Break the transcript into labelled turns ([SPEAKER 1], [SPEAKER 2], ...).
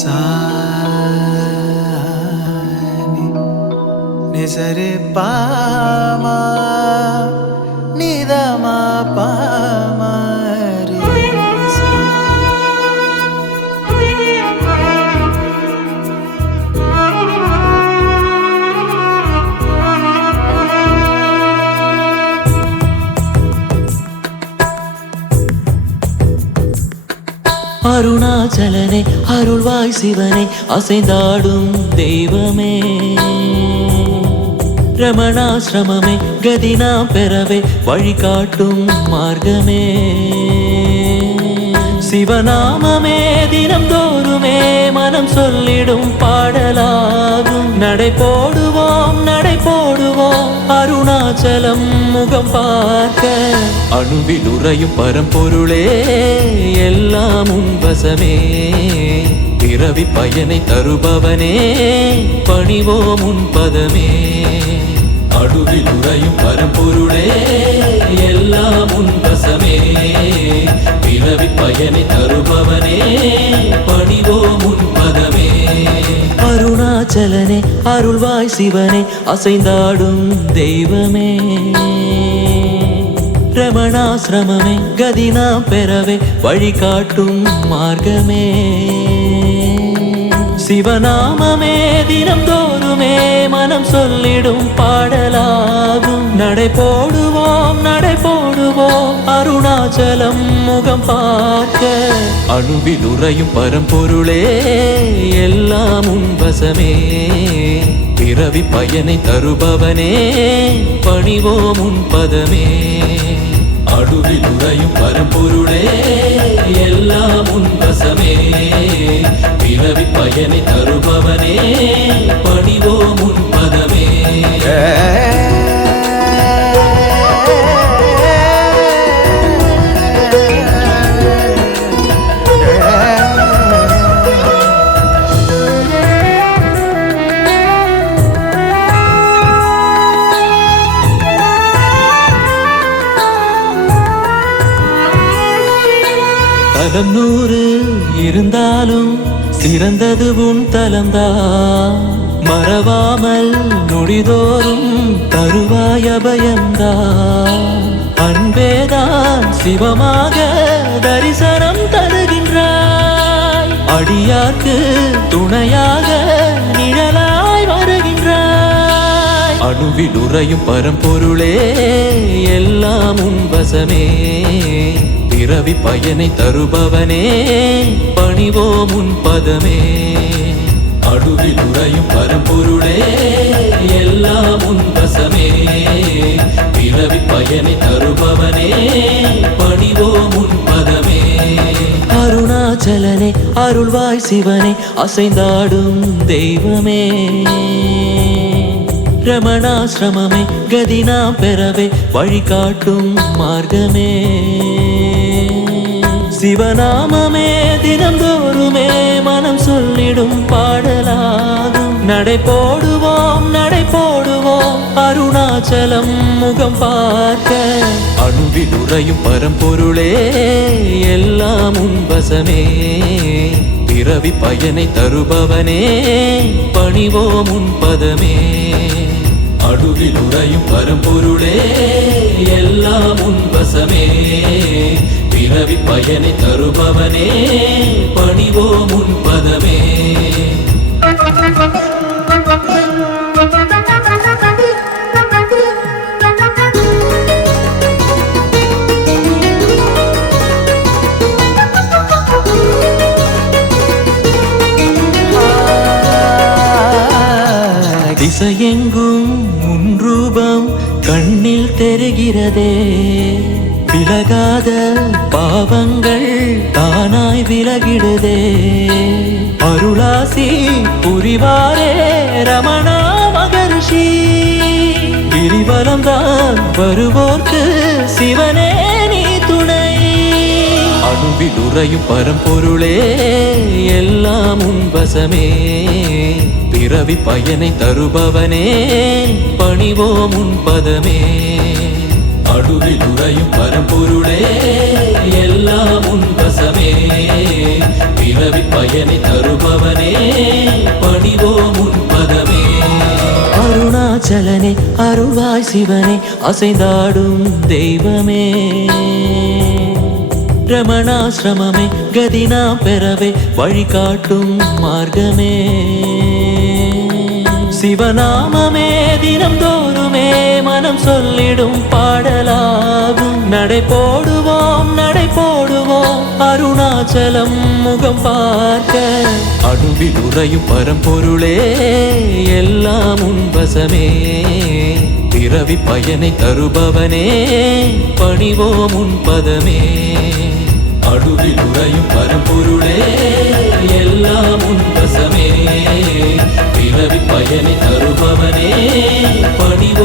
[SPEAKER 1] ಸಾನಿ ನಿಸರೆ ಪಾಮ ನಿದಮ ಪಾ
[SPEAKER 2] அருணாச்சலனே அருள்வாய் சிவனே அசைந்தாடும் தெய்வமே. ரமணாசிரமமே கதினா பெறவே வழிகாட்டும் மார்க்கமே. சிவநாமமே தினம் தோறுமே மனம் சொல்லிடும் பாடலாகும். நடை போடுவோம் நடை அருணாச்சலம் முகம் பார்க்க. அணுவில் உறையும் பரம்பொருளே எல்லாம் உன் வசமே. பிறவி பயனை தருபவனே பணிவோம் உன் பதமே. அணுவில் உறையும் பரம்பொருளே எல்லாம் உன் வசமே. பிறவி பயனை தருபவனே பணிவோம் உன் பதமே. அருணாச்சலனே அருள்வாய் சிவனே அசைந்தாடும் தெய்வமே. ரமணாசிரமமே கதி நாம் பெறவே வழிகாட்டும் மார்க்கமே. சிவநாமமே தினம் தோறுமே மனம் சொல்லிடும் பாடலாகும். நடை போடுவோம் நடை போ அருணாச்சலம் முகம் பார்க்க. அணுவில் உறையும் பரம்பொருளே எல்லாம் உன்வசமே பிறவி பயனை தருபவனே பணிவோம் உன் பதமே. அடுவில் உறையும் பரம்பொருளே எல்லாம் உன்வசமே பிறவி பயனை தருபவனே தலம் நூறு இருந்தாலும் சிறந்தது உன் தலம்தான் மறவாமல் நொடிதோறும் தருவாய் அபயம்தான் அன்பேதான் சிவமாக தரிசனம் தருகின்றாய். அடியார்க்கு துணையாக நிழலாய் வருகின்றாய். அணுவில் உறையும் பரம்பொருளே எல்லாம் உன் வசமே. பிறவி பயனை தருபவனே பணிவோம் உன் பதமே. அடுவில் உறையும் பரம்பொருளே எல்லாம் உன் வசமே. பிறவி பயனை தருபவனே பணிவோம் உன் பதமே. அருணாச்சலனே அருள்வாய் சிவனே அசைந்தாடும் தெய்வமே. ரமணாசிரமமே கதினா பெறவே வழிகாட்டும் மார்க்கமே. சிவநாமமே தினந்தோறுமே மனம் சொல்லிடும் பாடலாகும். நடை போடுவோம் நடை போடுவோம் அருணாச்சலம் முகம் பார்க்க. அணுவில் உறையும் பரம்பொருளே எல்லாம் உன்வசமே பிறவி பயனை தருபவனே பணிவோம் உன் பதமே. அடுவில் உறையும் பரம்பொருளே எல்லாம் உன் வசமே. பிறவி பயனை தருபவனே பணிவோ முன் பதமே. திசையெங்கும் முன் ரூபம் கண்ணில் தெரிகிறதே. விலகாத பாவங்கள் தானாய் விலகிடுதே. அருளாசி புரிவாரே ரமணா மகர்ஷி. கிரிவலம்தான் வருவோர்க்கு சிவனே நீ துணை. அணுவில் உறையும் பரம்பொருளே எல்லாம் உன் வசமே. பிறவி பயனை தருபவனே பணிவோம் உன் பதமே. அடுவில் உறையும் பரம்பொருளே எல்லாம் உன் வசமே. பிறவி பயனை தருபவனே பணிவோ முன்பதமே அருணாச்சலனே அருவாய் சிவனே அசைந்தாடும் தெய்வமே. ரமணாசிரமமே கதினா பெறவே வழிகாட்டும் மார்க்கமே. சிவநாமமே தினம் தோறுமே மனம் சொல்லிடும் பாடலாகும். நடை போடுவோம் நடை போடுவோம். அருணாச்சலம் முகம் பார்க்க. அடுவில் உறையும் பரம்பொருளே எல்லாம் உன்வசமே பிறவி பயனை தருபவனே பணிவோம் உன் பதமே. அடுவில் உறையும் பரம்பொருளே எல்லாம் உன் வசமே பயனை தருபவனே பணிவோம்